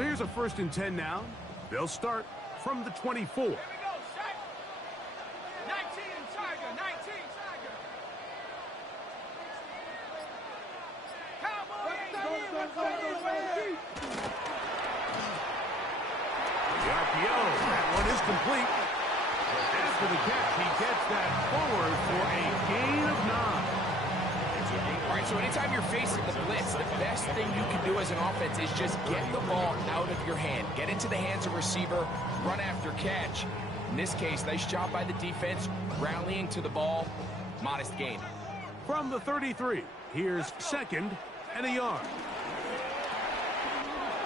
So here's a 1st and 10 now. They'll start from the 24. Here we go, Shaq. 19, Tiger, 19, Tiger. Cowboy ain't The RPO, that one is complete. After the catch, he gets that forward for a gain of 9. All right, so anytime you're facing the blitz, the best thing you can do as an offense is just get the ball out of your hand. Get into the hands of receiver, run after catch. In this case, nice job by the defense, rallying to the ball. Modest gain. From the 33, here's 2nd and a yard.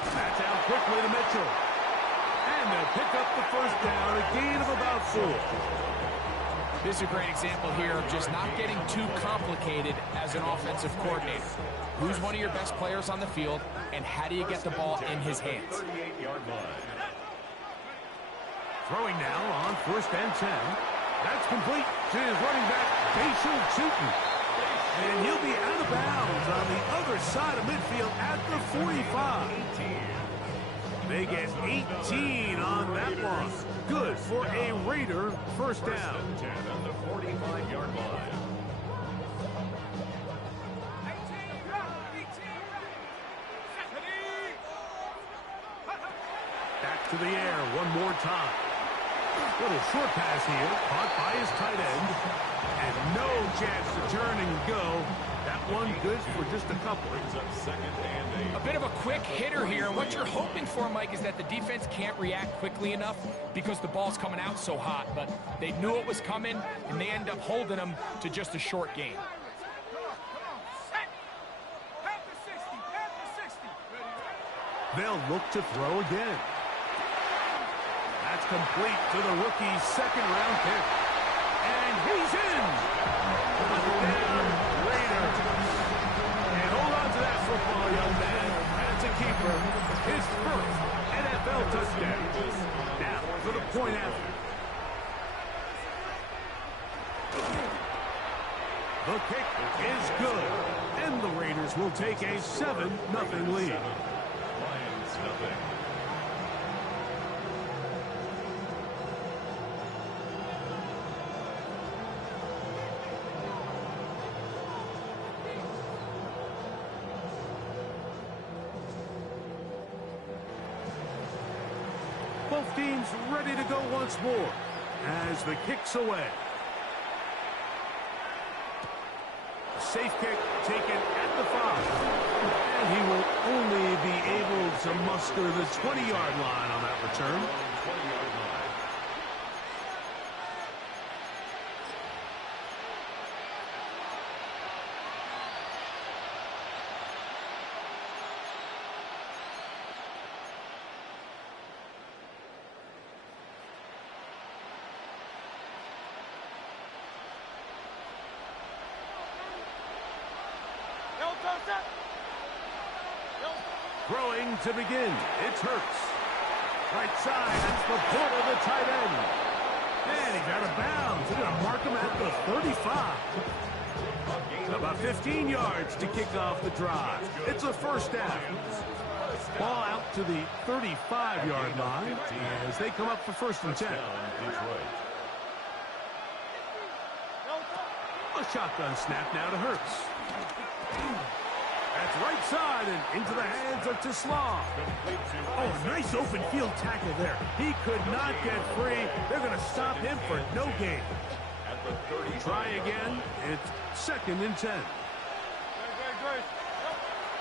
That's out quickly to Mitchell. And they'll pick up the 1st down, a gain of about 4. This is a great example here of just not getting too complicated as an offensive coordinator. Who's one of your best players on the field, and how do you get the ball in his hands? Throwing now on 1st and 10. That's complete to his running back, Basil Chutin. And he'll be out of bounds on the other side of midfield at the 45. They get 18 on that one. Good for a Raider 1st down. 10 on the 45-yard line. Back to the air one more time. Little short pass here, caught by his tight end. And no chance to turn and go. That one good for just a couple. Brings up 2nd and 8. A bit of a quick hitter here. What you're hoping for, Mike, is that the defense can't react quickly enough because the ball's coming out so hot. But they knew it was coming, and they end up holding them to just a short gain. They'll look to throw again. That's complete to the rookie's 2nd-round pick. And he's in. Touchdown, Raiders. And hold on to that football, young man. That's a keeper. His 1st NFL touchdown. Now for the point after. The kick is good. And the Raiders will take a 7-0 lead. Lions nothing. Both teams ready to go once more as the kick's away. A safe kick taken at the 5. And he will only be able to muster the 20-yard line on that return. 20-yard line. Throwing to begin. It's Hurts. Right side. That's the Porter, the tight end. And he's out of bounds. They're going to mark him at the 35. About 15 yards to kick off the drive. It's a 1st down. Ball out to the 35-yard line as they come up for 1st and 10. A shotgun snap now to Hurts. That's right side and into the hands of Tislam. Oh, nice open field tackle there. He could not get free. They're going to stop him for no gain. Try again. It's 2nd and 10.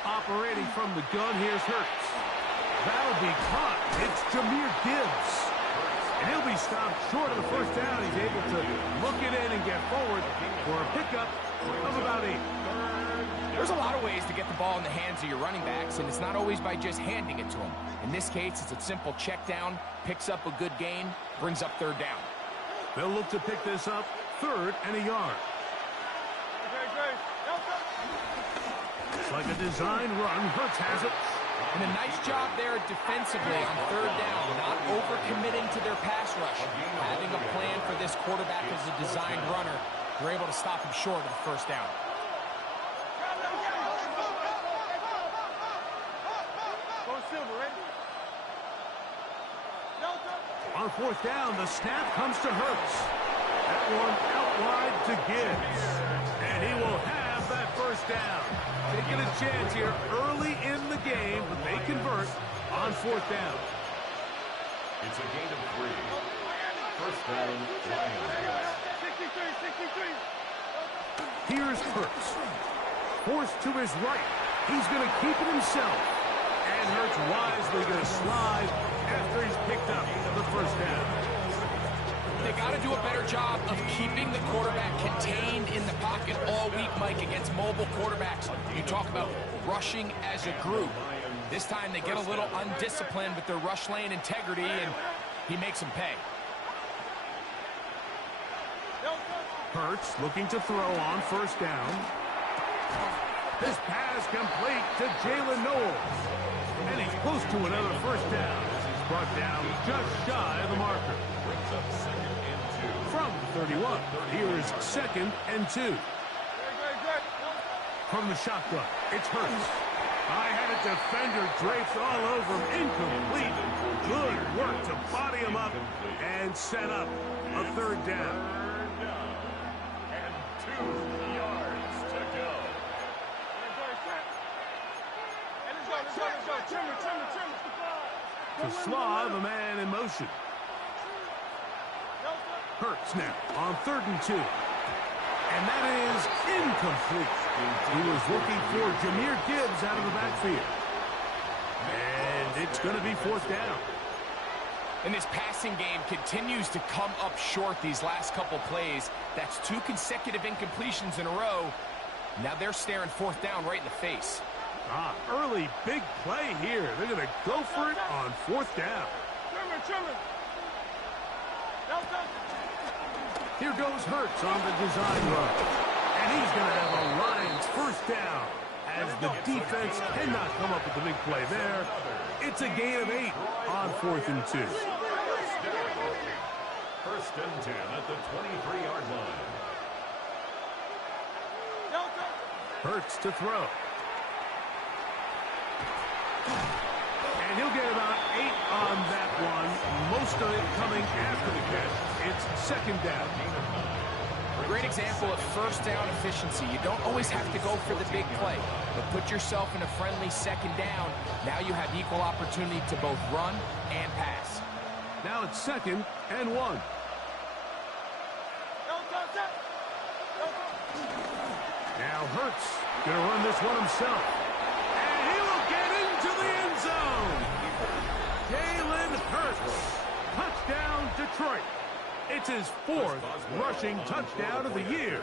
Operating from the gun, here's Hurts. That'll be caught. It's Jahmyr Gibbs. And he'll be stopped short of the 1st down. He's able to look it in and get forward for a pickup of about 8. There's a lot of ways to get the ball in the hands of your running backs, and it's not always by just handing it to them. In this case, it's a simple check down, picks up a good gain, brings up 3rd down. They'll look to pick this up 3rd and a yard. It's like a design run. Hurts has it. And a nice job there defensively on 3rd down, not overcommitting to their pass rush. Having a plan for this quarterback as a designed runner, they're able to stop him short of the 1st down. On fourth down, the snap comes to Hurts. That one out wide to Gibbs. And he will have that first down. Taking a chance here early in the game, but they convert on fourth down. It's a gain of 3. First down, Lions. 63. Here's Hurts. Forced to his right. He's going to keep it himself. And Hurts wisely going to slide after he's picked up the first down. They got to do a better job of keeping the quarterback contained in the pocket all week, Mike, against mobile quarterbacks. You talk about rushing as a group. This time they get a little undisciplined with their rush lane integrity, and he makes them pay. Hurts looking to throw on first down. This pass complete to Jalen Knowles. And he's close to another first down as he's brought down just shy of the marker. Brings up second and 2. From the 31, here's second and 2. From the shotgun, it's Hurts. I had a defender draped all over him. Incomplete. Good work to body him up and set up a third down. And 2 yards to go. To Slaw, the man in motion. Hurts now on third and 2. And that is incomplete. He was looking for Jahmyr Gibbs out of the backfield. And it's going to be fourth down. And this passing game continues to come up short these last couple plays. That's 2 consecutive incompletions in a row. Now they're staring fourth down right in the face. Early big play here. They're going to go for it on fourth down. Here goes Hurts on the design run. And he's going to have a Lions first down as the defense cannot come up with the big play there. It's a gain of 8 on fourth and 2. First and 10 at the 23-yard line. Hurts to throw. And he'll get about 8 on that one. Most of it coming after the catch. It's second down. A great example of first down efficiency. You don't always have to go for the big play, but put yourself in a friendly second down. Now you have equal opportunity to both run and pass. Now it's second and 1. Now Hurts going to run this one himself. And he will get into the end zone. Jalen Hurts. Touchdown, Detroit. It's his 4th rushing touchdown of the year.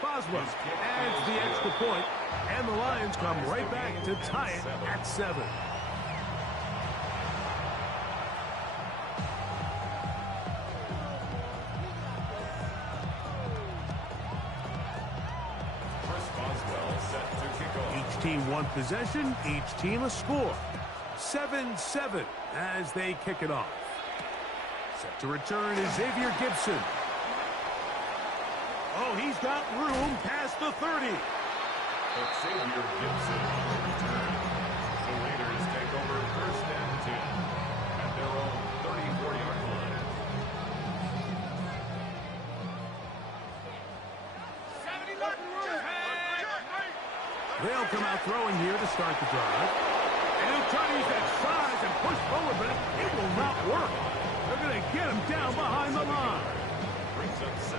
Boswell adds the extra point, and the Lions come right back to tie it at 7. Each team one possession, each team a score. 7-7 as they kick it off. Set to return is Xavier Gibson. Oh, he's got room past the 30. But Xavier Gibson on the return. The Raiders take over first and 10 at their own 34-yard line. They'll come out throwing here to start the drive. And he'll try to use that size and push forward, but it will not work. They're going to get him down behind the line.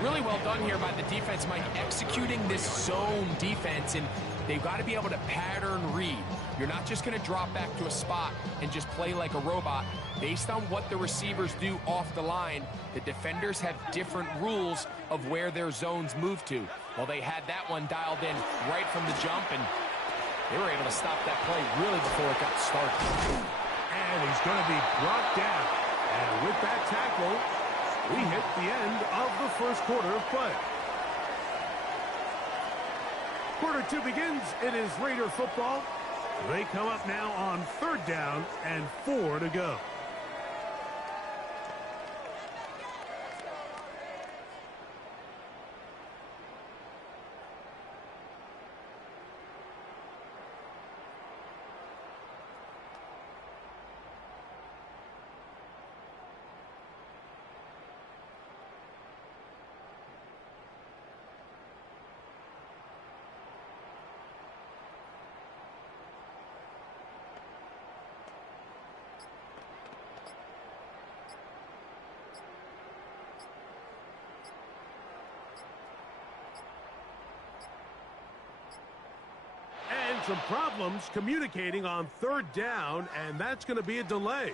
Really well done here by the defense, Mike, executing this zone defense, and they've got to be able to pattern read. You're not just going to drop back to a spot and just play like a robot. Based on what the receivers do off the line, the defenders have different rules of where their zones move to. Well, they had that one dialed in right from the jump, and they were able to stop that play really before it got started. And he's going to be brought down. And with that tackle, we hit the end of the first quarter of play. Quarter 2 begins. It is Raider football. They come up now on third down and 4 to go. some problems communicating on third down, and that's going to be a delay.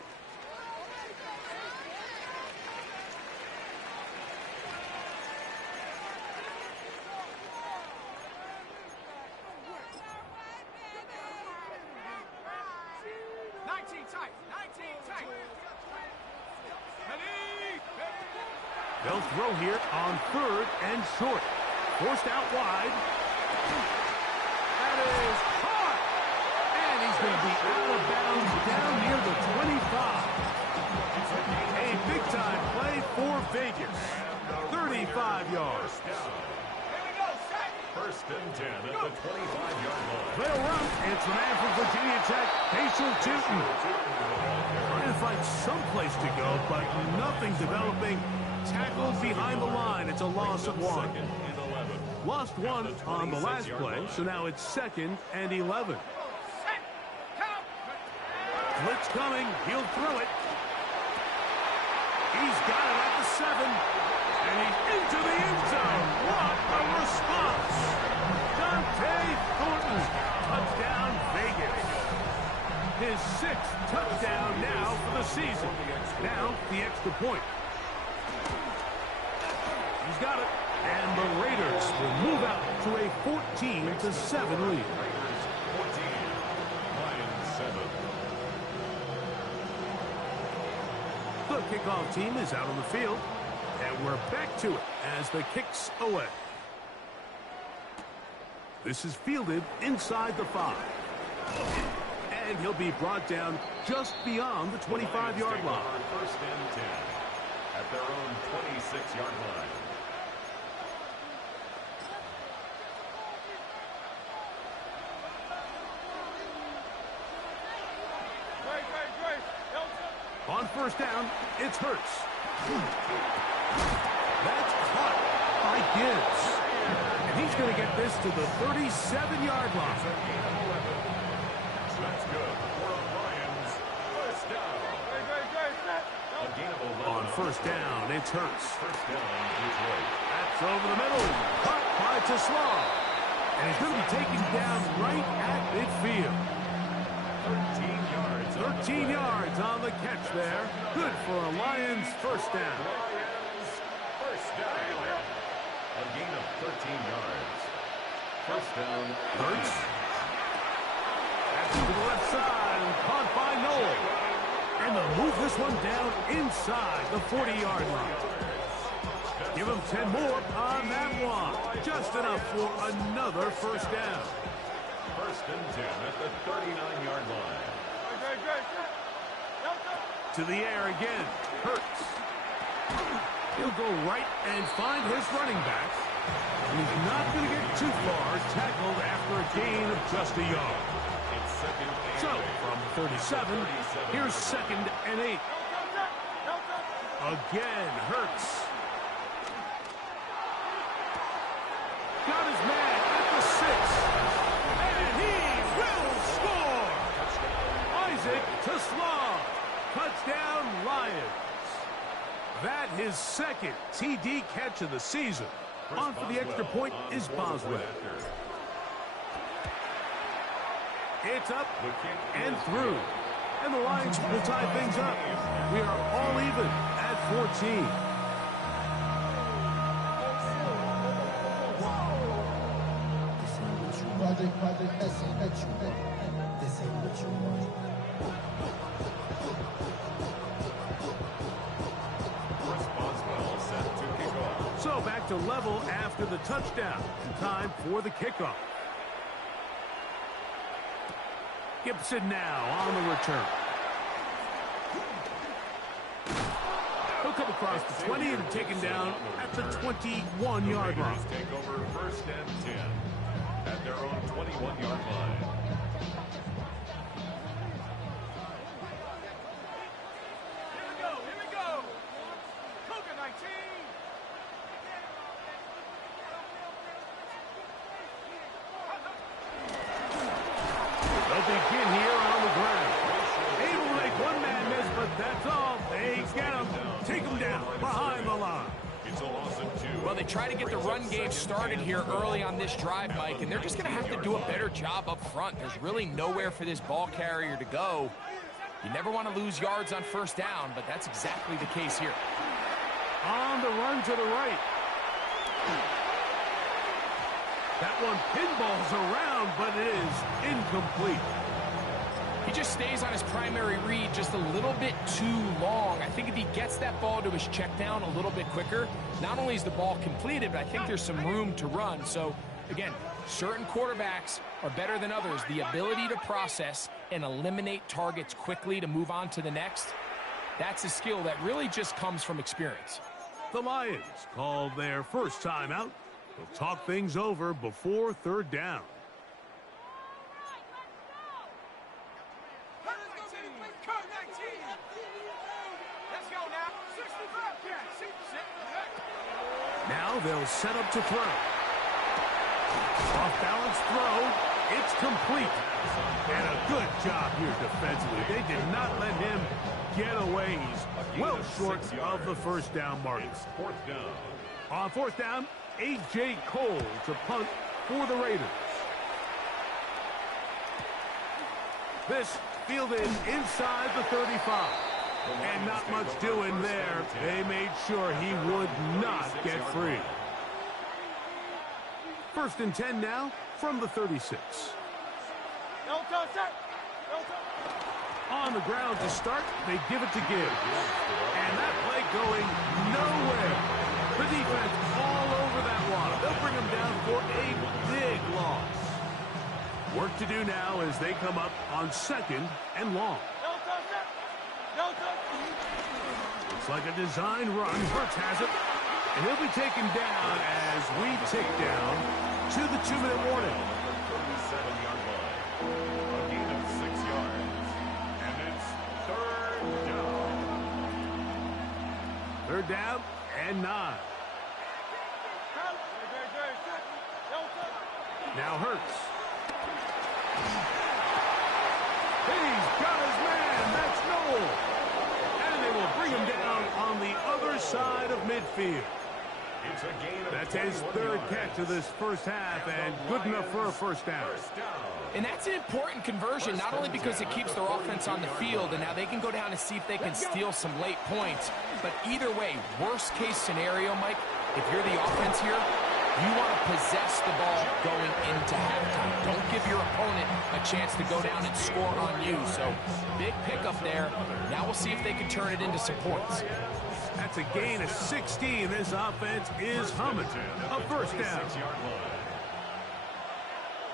They'll throw here on third and short. Forced out wide. That is caught. And he's going to be out of bounds down near the 25. A big-time play for Vegas. 35 yards. First and 10 at the 25-yard line. They'll run. It's the man from Virginia Tech, Basil Tootin. Trying to find someplace to go, but nothing developing. Tackled behind the line. It's a loss of 1. Lost 1 on the last play, so now it's 2nd and 11. Blitz coming. He'll throw it. He's got it at the 7. And he's into the end zone. What a response. Dante Thornton. Touchdown, Vegas. His 6th touchdown now for the season. Now the extra point. He's got it. And the Raiders will move out to a 14-7 lead. The kickoff team is out on the field. And we're back to it as the kick's away. This is fielded inside the 5. And he'll be brought down just beyond the 25-yard line. First and 10 at their own 26-yard line. On first down, it's Hurts. That's caught by Gibbs. And he's going to get this to the 37-yard line. That's good for Lions. First down. On first down, it's Hurts. First down, Detroit. That's over the middle. Caught by Tesla. And he's going to be taken down right at midfield. 13 yards on the catch there. Good for a Lions first down. Lions first down. A gain of 13 yards. First down. Hurts. That's to the left side and caught by Noel. And they'll move this one down inside the 40-yard line. Give him 10 more on that one. Just enough for another first down. First and 10 at the 39-yard line. To the air again. Hurts. He'll go right and find his running back. And he's not going to get too far, tackled after a gain of just a yard. It's second and So, from 37, here's 2nd and 8. Again, Hurts. Got his man at the 6. And he will score! Isaac Tesla. Touchdown, Lions. That his 2nd TD catch of the season. On for the extra point is Boswell. It's up and through. And the Lions will tie things up. We are all even at 14. This ain't what you want. So back to level after the touchdown. Time for the kickoff. Gibson now on the return. He'll come across the 20 and taken down at the 21-yard line. Take over first and 10 at their own 21-yard line. Here we go. Cougar 19. They'll begin here on the ground. Able to make one man miss, but that's all. They get him. Take him down behind the line. It's a loss of 2. Well, they try to get the run game started here early on this drive, Mike, and they're just going to have to do a better job up front. There's really nowhere for this ball carrier to go. You never want to lose yards on first down, but that's exactly the case here. On the run to the right. That one pinballs around, but it is incomplete. He just stays on his primary read just a little bit too long. I think if he gets that ball to his check down a little bit quicker, not only is the ball completed, but I think there's some room to run. So, again, certain quarterbacks are better than others. The ability to process and eliminate targets quickly to move on to the next, that's a skill that really just comes from experience. The Lions call their first timeout. They'll talk things over before third down. Now they'll set up to throw. Off balance throw. It's complete. And a good job here defensively. They did not let him get away. He's well short of the first down mark. Fourth down. On fourth down, A.J. Cole to punt for the Raiders. This fielded inside the 35. And not much doing there. They made sure he would not get free. First and 10 now from the 36. On the ground to start, they give it to Gibbs. And that play going nowhere. The defense all over that one. They'll bring him down for a big loss. Work to do now as they come up on second and long. Looks like a design run. Hurts has it. And he'll be taken down as we tick down to the 2-minute warning. 37-yard line. A gain of 6 yards. And it's third down. Third down and 9. Now Hurts. He's got his man. That's Noel. And they will bring him down on the other side of midfield. It's a gain of That's his third catch of this first half, and good enough for a first down. And that's an important conversion, not only because it keeps their offense on the field, and now they can go down and see if they can steal some late points. But either way, worst case scenario, Mike, if you're the offense here, you want to possess the ball going into halftime. Don't give your opponent a chance to go down and score on you. So, big pickup there. Now we'll see if they can turn it into some points. That's a gain of 16. This offense is humming. A first down.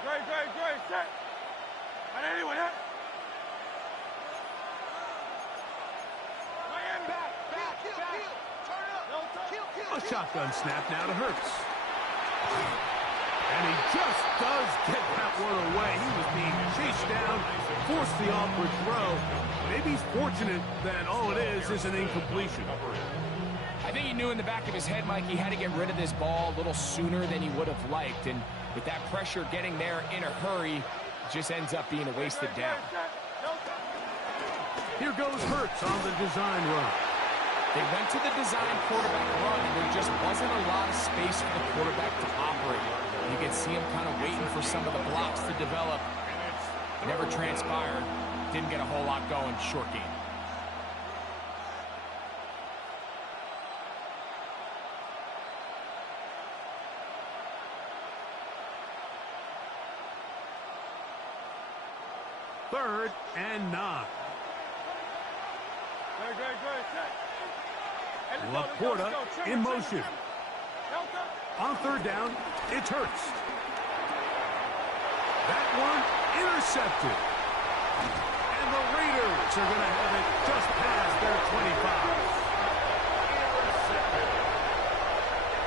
Great, set. On anyone, hit. A shotgun snap now to Hurts. And he just does get that one away. He was being chased down, forced the awkward throw. Maybe he's fortunate that all it is an incompletion. I think he knew in the back of his head, Mike, he had to get rid of this ball a little sooner than he would have liked. And with that pressure getting there in a hurry, it just ends up being a wasted down. Here goes Hurts on the design run. They went to the design quarterback run, and there just wasn't a lot of space for the quarterback to operate. You could see him kind of waiting for some of the blocks to develop. Never transpired. Didn't get a whole lot going. Short game. Third and 9. Laporta in motion. On third down, it's Hurts. That one intercepted. And the Raiders are going to have it just past their 25.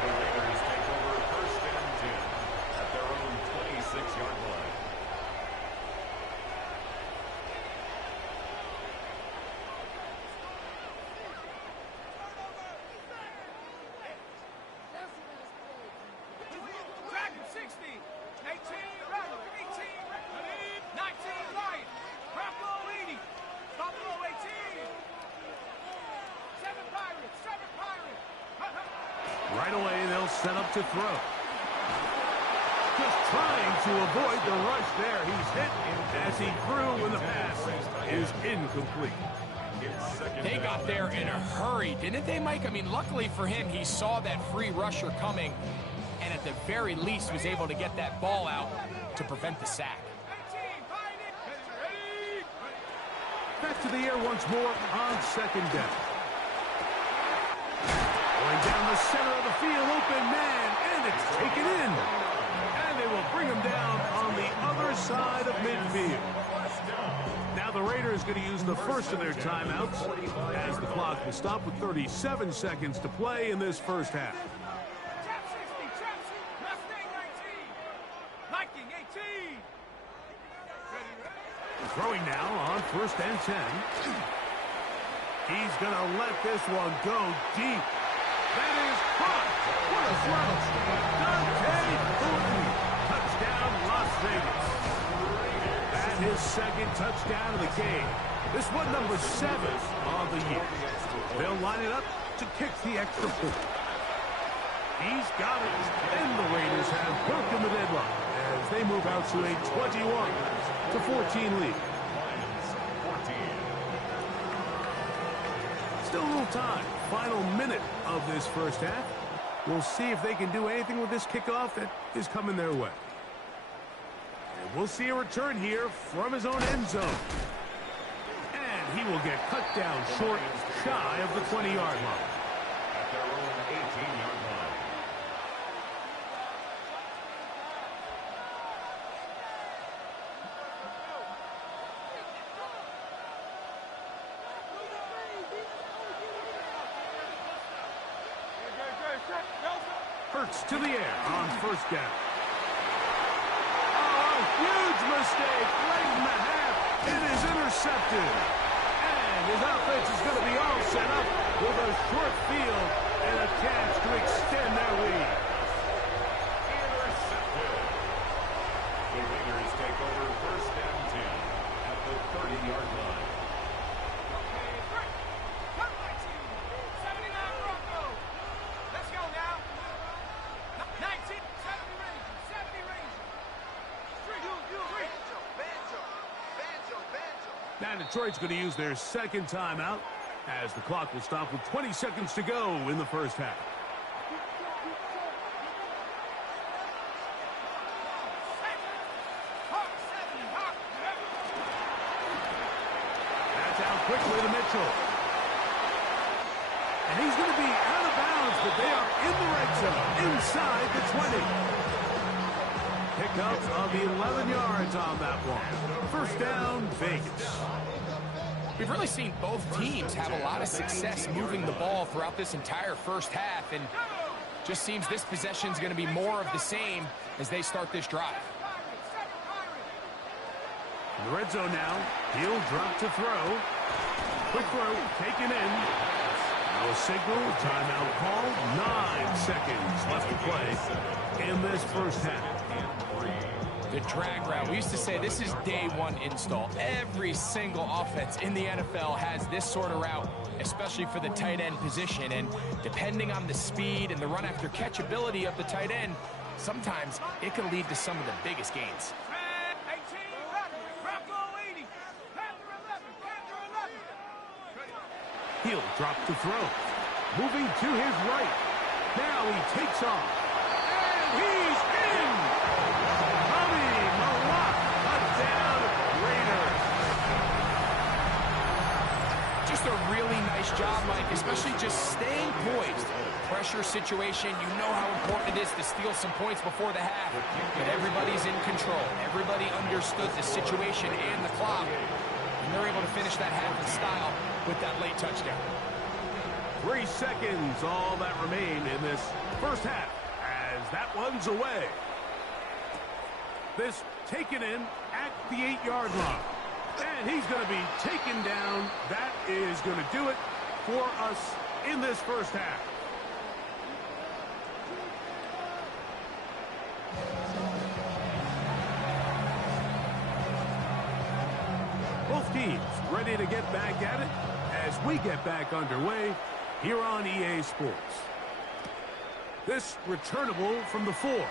The Raiders take over first and 10 at their own 26-yard line. Right away, they'll set up to throw. Just trying to avoid the rush there. He's hit as he threw when the pass is incomplete. They got there in a hurry, didn't they, Mike? I mean, luckily for him, he saw that free rusher coming, and at the very least was able to get that ball out to prevent the sack. Back to the air once more on second down. Going down the center of the field, open man, and it's taken in. And they will bring him down on the other side of midfield. Now the Raiders going to use the first of their timeouts as the clock will stop with 37 seconds to play in this first half. Throwing now on first and 10. He's going to let this one go deep. That is caught. What a throw. Dante Thornton. Touchdown, Las Vegas. And his second touchdown of the game. This one number 7 on the year. They'll line it up to kick the extra point. He's got it. And the Raiders have broken the deadlock as they move out to a 21-14 lead. Still a little time. Final minute of this first half. We'll see if they can do anything with this kickoff that is coming their way. And we'll see a return here from his own end zone. And he will get cut down short, shy of the 20-yard line. At their own 18-yard line. Hurts to the air on first down. Oh, huge mistake. Late in the half. It is intercepted. And his offense is going to be all set up with a short field and a chance to extend their lead. Intercepted. The Raiders take over first and 10 at the 30-yard line. Now Detroit's going to use their second timeout as the clock will stop with 20 seconds to go in the first half. That's out quickly to Mitchell. And he's going to be out of bounds, but they are in the red zone, inside the 20. Pickup of 11 yards on that one. First down, Vegas. We've really seen both teams have a lot of success moving the ball throughout this entire first half, and just seems this possession is going to be more of the same as they start this drive. In the red zone now, he'll drop to throw. Quick throw, taken in. No signal, timeout call. 9 seconds left to play in this first half. The drag route. We used to say this is day one install. Every single offense in the NFL has this sort of route, especially for the tight end position. And depending on the speed and the run after catch ability of the tight end, sometimes it can lead to some of the biggest gains. He'll drop to throw. Moving to his right. Now he takes off. And he's in! Just a really nice job, Mike, especially just staying poised. Pressure situation, you know how important it is to steal some points before the half. But everybody's in control. Everybody understood the situation and the clock. And they're able to finish that half in style with that late touchdown. 3 seconds, all that remain in this first half as that one's away. This taken in at the 8-yard line. And he's going to be taken down. That is going to do it for us in this first half. Both teams ready to get back at it as we get back underway here on EA Sports. This returnable from the 4. And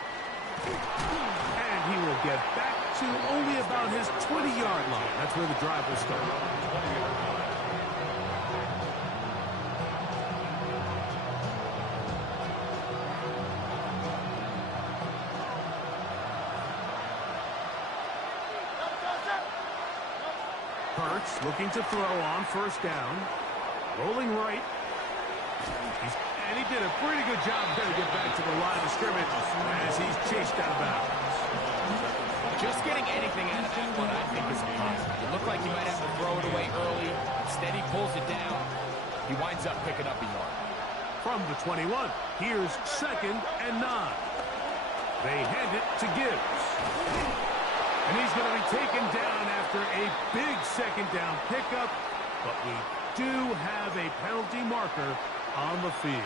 he will get back to only about his 20-yard line. That's where the drive will start. Hurts looking to throw on first down. Rolling right. And he did a pretty good job there to get back to the line of scrimmage as he's chased out of bounds. Just getting anything out of that one, I think, is impossible. It looked like he might have to throw it away early. Instead, he pulls it down. He winds up picking up a yard. From the 21, here's 2nd and 9. They hand it to Gibbs. And he's going to be taken down after a big 2nd down pickup. But we do have a penalty marker on the field.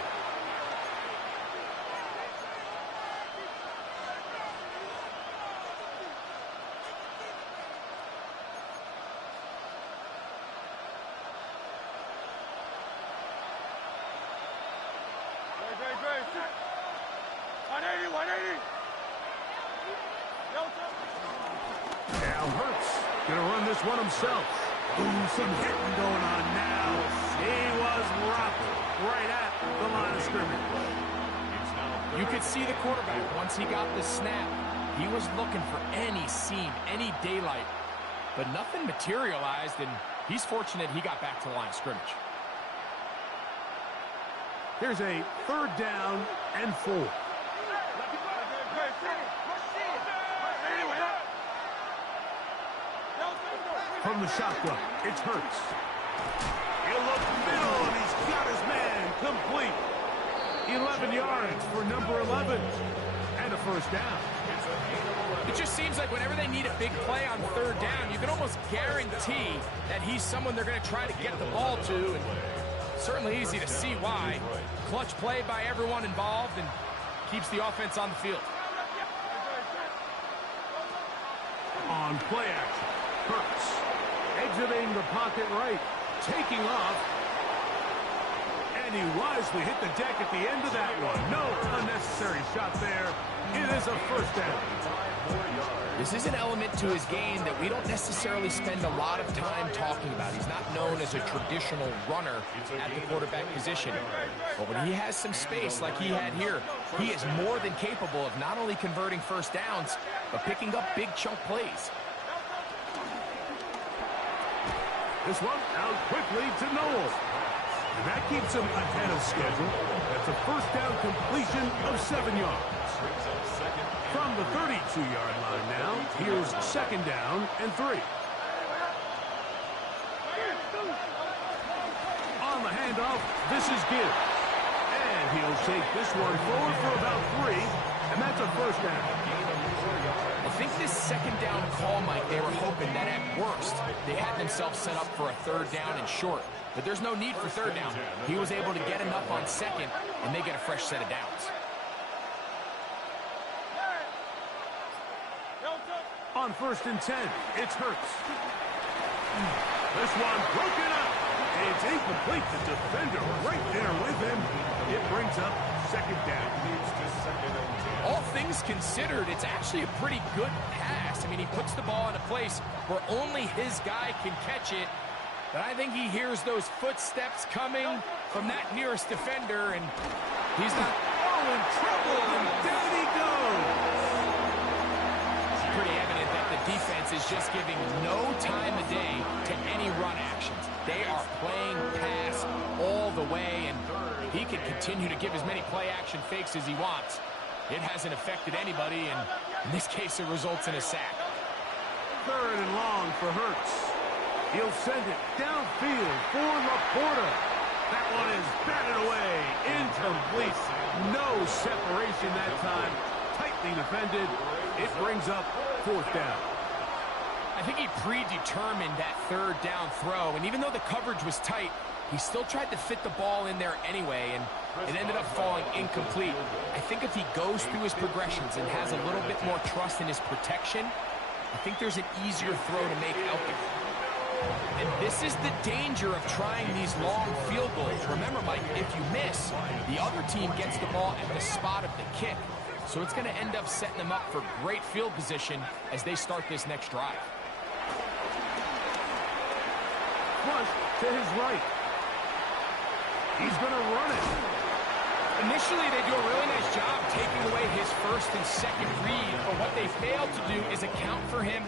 Now Hurts going to run this one himself. Ooh, some hitting going on now. He was rocked right at the line of scrimmage. You could see the quarterback once he got the snap. He was looking for any seam, any daylight. But nothing materialized, and he's fortunate he got back to the line of scrimmage. Here's a 3rd down and 4. From the shotgun, it's Hurts. He'll look middle, and he's got his man complete. 11 yards for number 11. And a first down. It just seems like whenever they need a big play on 3rd down, you can almost guarantee that he's someone they're going to try to get the ball to. And certainly easy to see why. Clutch play by everyone involved and keeps the offense on the field. On play action, Hurts exiting the pocket right, taking off, and he wisely hit the deck at the end of that one. No unnecessary shot there. It is a first down. This is an element to his game that we don't necessarily spend a lot of time talking about. He's not known as a traditional runner at the quarterback position. But when he has some space like he had here, he is more than capable of not only converting first downs, but picking up big chunk plays. This one out quickly to Noel. And that keeps him ahead of schedule. That's a first down completion of 7 yards. From the 32-yard line now, here's 2nd down and 3. On the handoff, this is Gibbs. And he'll take this one forward for about 3, and that's a first down. I think this 2nd down call, Mike, they were hoping that at worst they had themselves set up for a 3rd down and short. But there's no need for 3rd down. He was able to get enough on 2nd, and they get a fresh set of downs. On 1st and 10, it's Hurts. This one broken up. It's incomplete. The defender right there with him. It brings up 2nd down. All things considered, it's actually a pretty good pass. I mean, he puts the ball in a place where only his guy can catch it. But I think he hears those footsteps coming from that nearest defender, and he's not in trouble, and down he goes. It's pretty evident that the defense is just giving no time of day to any run actions. They are playing pass all the way, and he can continue to give as many play-action fakes as he wants. It hasn't affected anybody, and in this case, it results in a sack. 3rd and long for Hurts. He'll send it downfield for Laporta. That one is batted away. Incomplete. No separation that time. Tightly defended. It brings up 4th down. I think he predetermined that 3rd down throw, and even though the coverage was tight, he still tried to fit the ball in there anyway, and it ended up falling incomplete. I think if he goes through his progressions and has a little bit more trust in his protection, I think there's an easier throw to make out there. And this is the danger of trying these long field goals. Remember, Mike, if you miss, the other team gets the ball at the spot of the kick. So it's going to end up setting them up for great field position as they start this next drive. Flush to his right. He's going to run it. Initially, they do a really nice job taking away his first and second read, but what they fail to do is account for him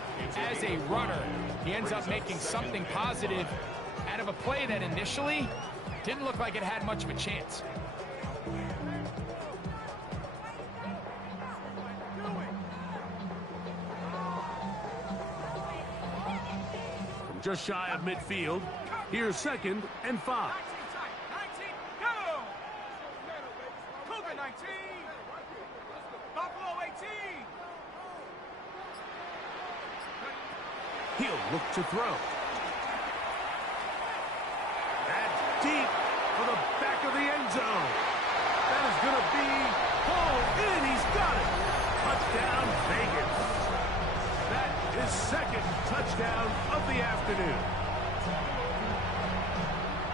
as a runner. He ends up making something positive out of a play that initially didn't look like it had much of a chance. From just shy of midfield, here's 2nd and 5. 19, go! Cougar 19, Buffalo 18. He'll look to throw. That's deep for the back of the end zone. That is going to be pulled in. He's got it. Touchdown, Vegas. That is 2nd touchdown of the afternoon.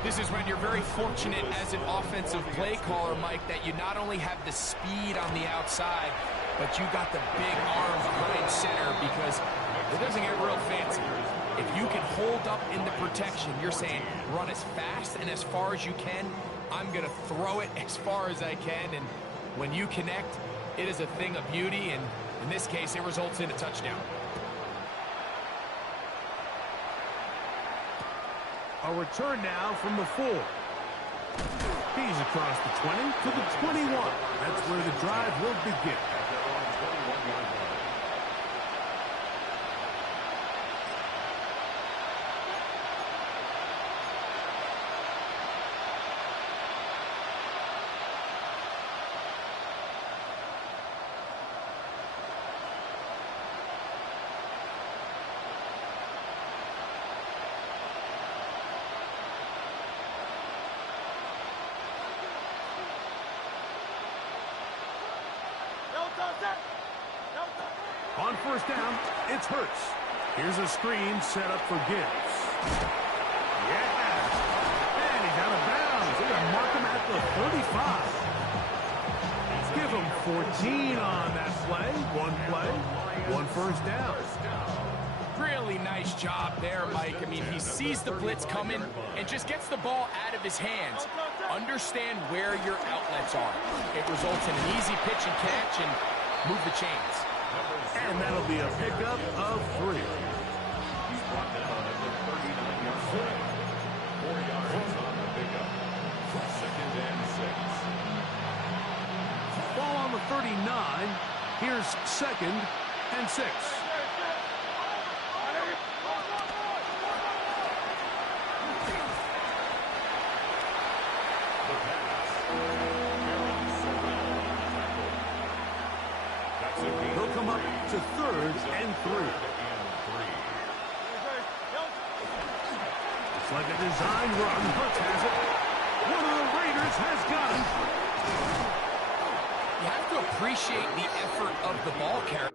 This is when you're very fortunate as an offensive play caller, Mike, that you not only have the speed on the outside, but you got the big arm behind center, because it doesn't get real fancy. If you can hold up in the protection, you're saying run as fast and as far as you can. I'm going to throw it as far as I can, and when you connect, it is a thing of beauty, and in this case, it results in a touchdown. A return now from the 4. He's across the 20 to the 21. That's where the drive will begin. On 1st down, it's Hurts. Here's a screen set up for Gibbs. Yeah! And he's out of bounds. They're going to mark him at the 35. Give him 14 on that play. One first down. Really nice job there, Mike. I mean, he sees the blitz coming and just gets the ball out of his hands. Understand where your outlets are. It results in an easy pitch and catch and move the chains. And that'll be a pickup of 3. He's brought down at the 39-yard line. 4 yards on the pickup. 2nd and 6. Ball on the 39. Here's 2nd and 6. He'll come up to 3rd and 3. It's like a design run. Hurts has it. One of the Raiders has got him. You have to appreciate the effort of the ball carrier.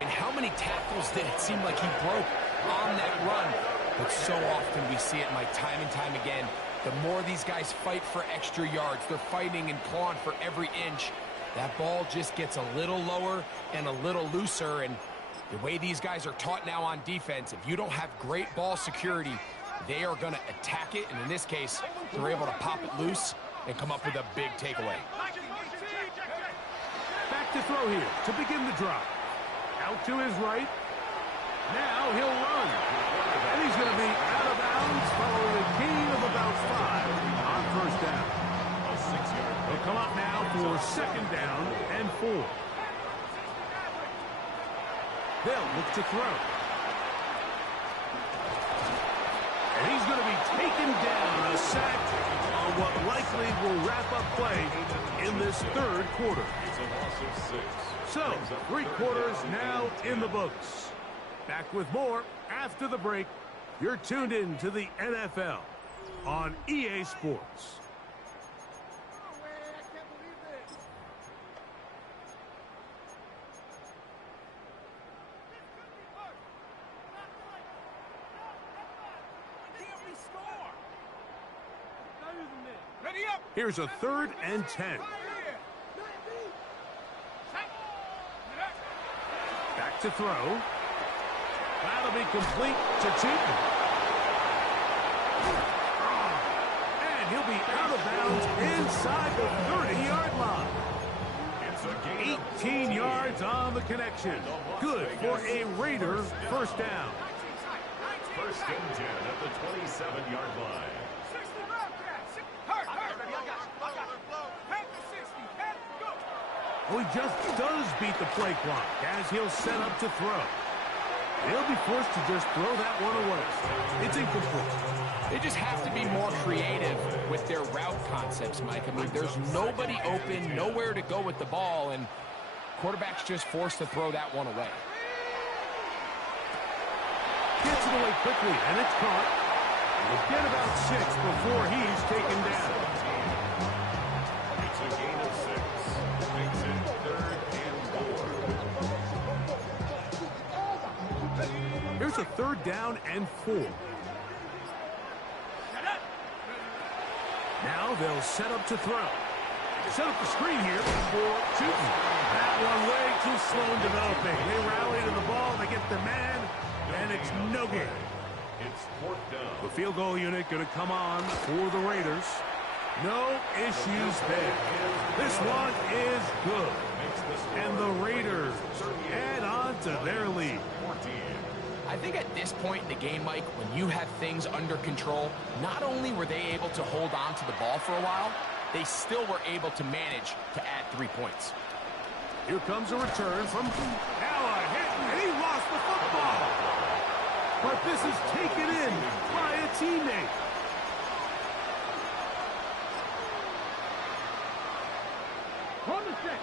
And how many tackles did it seem like he broke on that run? But so often we see it, Mike, time and time again. The more these guys fight for extra yards, they're fighting and clawing for every inch. That ball just gets a little lower and a little looser. And the way these guys are taught now on defense, if you don't have great ball security, they are going to attack it. And in this case, they're able to pop it loose and come up with a big takeaway. Back to throw here to begin the drive. Out to his right. Now he'll run. And he's going to be out of bounds following a gain of about 5 on 1st down. He'll come up now for 2nd They'll look to throw. And he's going to be taken down, a sack on what likely will wrap up play in this third quarter. It's a loss of 6. So, 3 quarters now in the books. Back with more after the break. You're tuned in to the NFL on EA Sports. Ready up. Here's a 3rd and 10. Back to throw. That'll be complete to Cheaton. And he'll be out of bounds inside the 30-yard line. It's a gain of 18 yards on the connection. Good for a Raider first down. 1st and 10 at the 27-yard line. 60 Wildcats. Hurt. Pack the 60. Pack, go. Oh, he just does beat the play clock as he'll set up to throw. They'll be forced to just throw that one away. It's incomplete. They just have to be more creative with their route concepts, Mike. I mean, there's nobody open, nowhere to go with the ball, and quarterback's just forced to throw that one away. Gets it away quickly, and it's caught. We'll get about 6 before he's taken down. It's a gain of 6. Makes it 3rd and 4. Here's a 3rd down and 4. Now they'll set up to throw. Set up the screen here for Cheaton. That one way too slow in developing. They rally to the ball, they get the man, and it's no gain. It's 4th down. The field goal unit going to come on for the Raiders. No issues there. This one is good. And the Raiders add on to their lead. 14. I think at this point in the game, Mike, when you have things under control, not only were they able to hold on to the ball for a while, they still were able to manage to add 3 points. Here comes a return from now a hit, and he lost the football. But this is taken in by a teammate.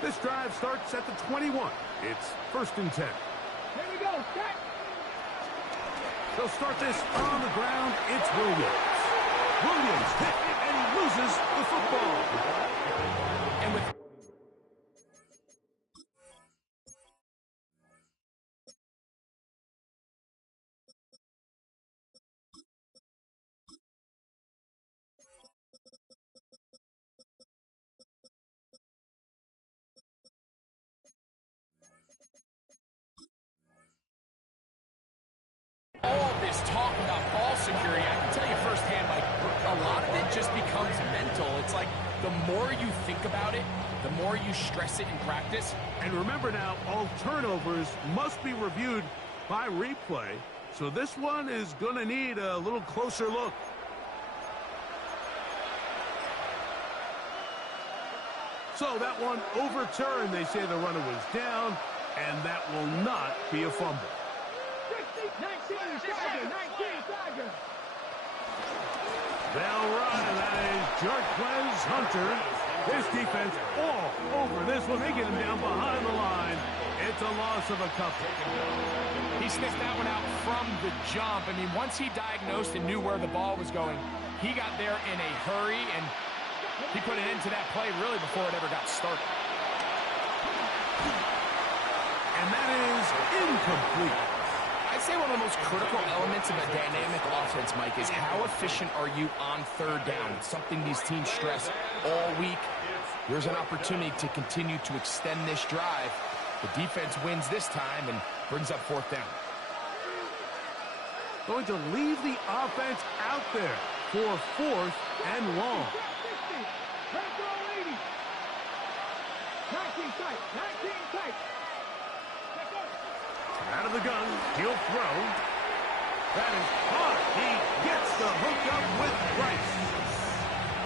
This drive starts at the 21. It's 1st and 10. Here we go. Set. They'll start this on the ground. It's Williams. Williams hit, and he loses the football. And with all this talk about ball security, I can tell you firsthand, like, a lot of it just becomes mental. It's like the more you think about it, the more you stress it in practice. And remember now, all turnovers must be reviewed by replay. So this one is going to need a little closer look. So that one overturned. They say the runner was down, and that will not be a fumble. 19 Tiger. They'll run, and that is Jarquez Hunter. This defense all over this one. They get him down behind the line. It's a loss of a couple. He sniffed that one out from the jump. I mean, once he diagnosed and knew where the ball was going, he got there in a hurry, and he put an end to that play really before it ever got started. And that is incomplete. I'd say one of the most critical elements of a dynamic offense, Mike, is how efficient are you on 3rd down? It's something these teams stress all week. Here's an opportunity to continue to extend this drive. The defense wins this time and brings up 4th down. Going to leave the offense out there for 4th and long. 19 tight. Out of the gun, he'll throw. That is caught. He gets the hook up with Price.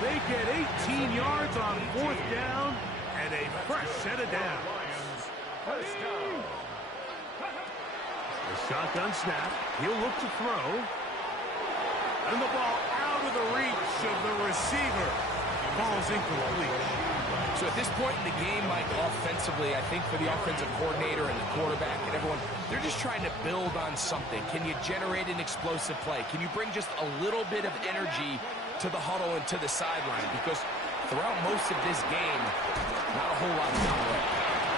They get 18 yards on 4th down and a fresh set of downs. First down. The shotgun snap. He'll look to throw. And the ball out of the reach of the receiver. Ball's incomplete. So at this point in the game, Mike, offensively, I think for the offensive coordinator and the quarterback and everyone, they're just trying to build on something. Can you generate an explosive play? Can you bring just a little bit of energy to the huddle and to the sideline? Because throughout most of this game, not a whole lot of time.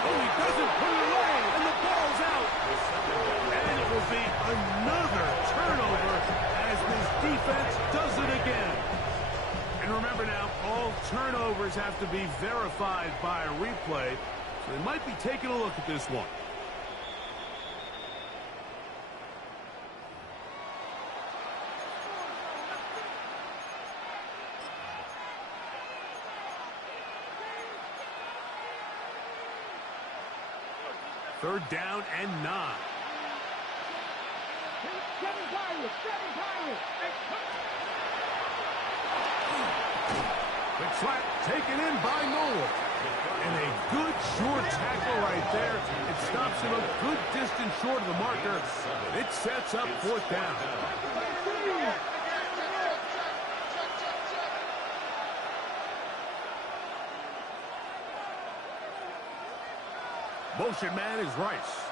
Oh, he doesn't put it away, and the ball's out. And it will be another turnover as this defense does it again. And remember now, all turnovers have to be verified by a replay, so they might be taking a look at this one. Third down and 9. The trap taken in by Noel. And a good short tackle right there. It stops him a good distance short of the marker. It sets up fourth down. Motion man is Rice.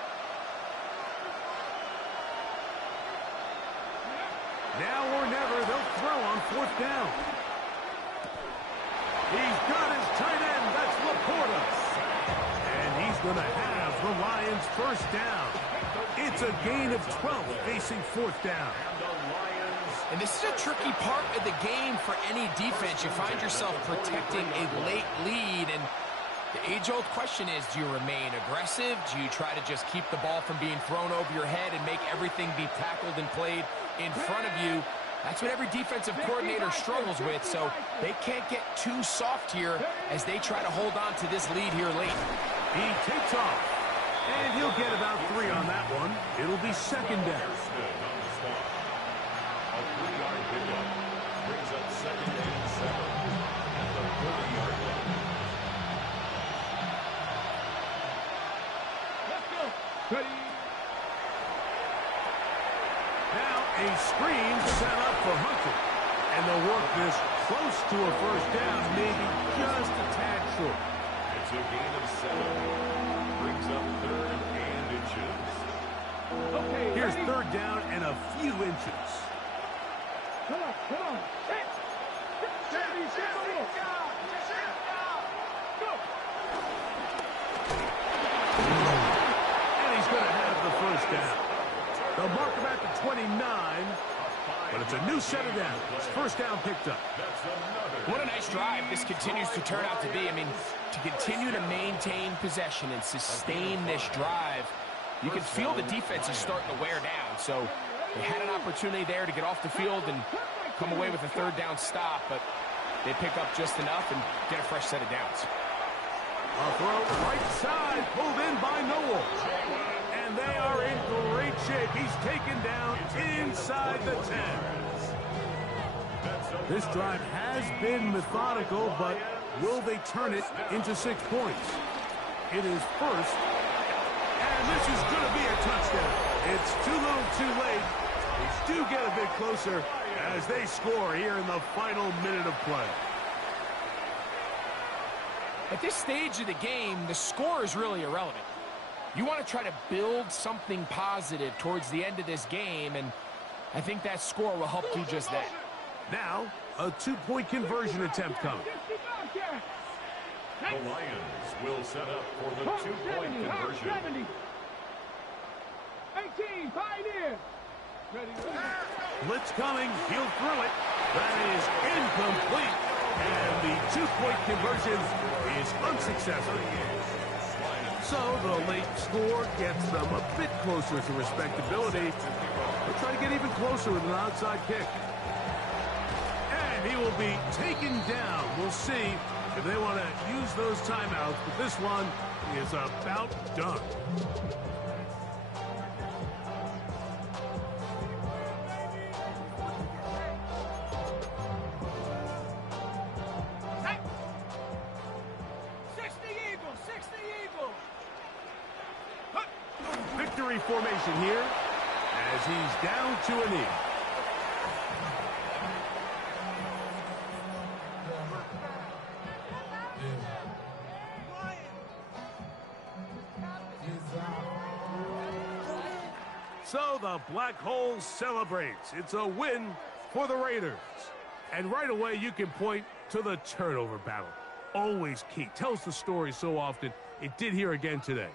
Now or never, they'll throw on fourth down. He's got his tight end. That's Laporta. And he's going to have the Lions first down. It's a gain of 12 facing fourth down. And this is a tricky part of the game for any defense. You find yourself protecting a late lead, and the age-old question is, do you remain aggressive? Do you try to just keep the ball from being thrown over your head and make everything be tackled and played in front of you? That's what every defensive coordinator struggles with, so they can't get too soft here as they try to hold on to this lead here late. He takes off, and he'll get about 3 on that one. It'll be second down. A 3-yard pickup brings up second and 7 at the 30-yard line. Let's go. Ready. Now a screen set up for Hunter. And they'll work this close to a first down, maybe just a tad short. It's a gain of 7. Brings up 3rd and inches. Okay, Here's ready? third down and a few inches. Come on. Set. Steady, steady. Go. And he's going to have the first down. They'll mark him at the 29, but it's a new set of downs. First down picked up. What a nice drive this continues to turn out to be. I mean, to continue to maintain possession and sustain this drive, you can feel the defense is starting to wear down. So they had an opportunity there to get off the field and come away with a third down stop, but they pick up just enough and get a fresh set of downs. A throw right side, pulled in by Noel. And they are in great shape. He's taken down inside the 10. This drive has been methodical, but will they turn it into 6 points? It is first, and this is going to be a touchdown. It's too little too late. They do get a bit closer as they score here in the final minute of play. At this stage of the game, the score is really irrelevant. You want to try to build something positive towards the end of this game, and I think that score will help do just that. Now, a 2-point conversion attempt coming. The Lions will set up for the 2-point conversion. 70. 18, Pioneer. Ready. Blitz coming. He'll throw it. That is incomplete. And the 2-point conversion is unsuccessful. So the late score gets them a bit closer to respectability. They'll try to get even closer with an outside kick. And he will be taken down. We'll see if they want to use those timeouts, but this one is about done. Victory formation here. as he's down to a knee. So the Black Hole celebrates. It's a win for the Raiders. And right away, you can point to the turnover battle. Always key. Tells the story so often. It did here again today.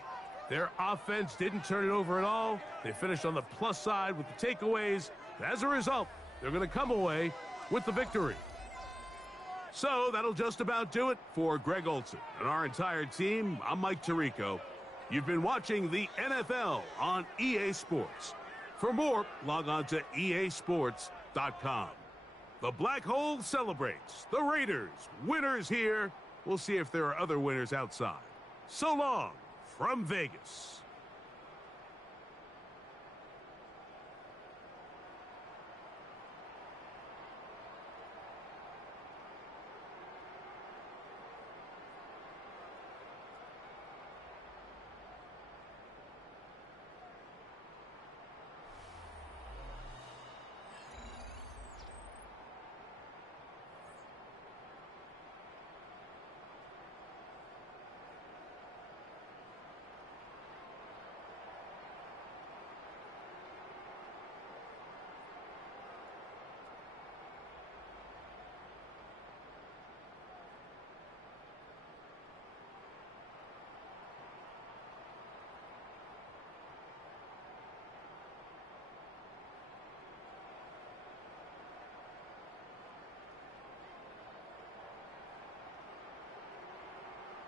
Their offense didn't turn it over at all. They finished on the plus side with the takeaways. As a result, they're going to come away with the victory. So that'll just about do it for Greg Olson and our entire team. I'm Mike Tirico. You've been watching the NFL on EA Sports. For more, log on to easports.com. The Black Hole celebrates. The Raiders, winners here. We'll see if there are other winners outside. So long from Vegas.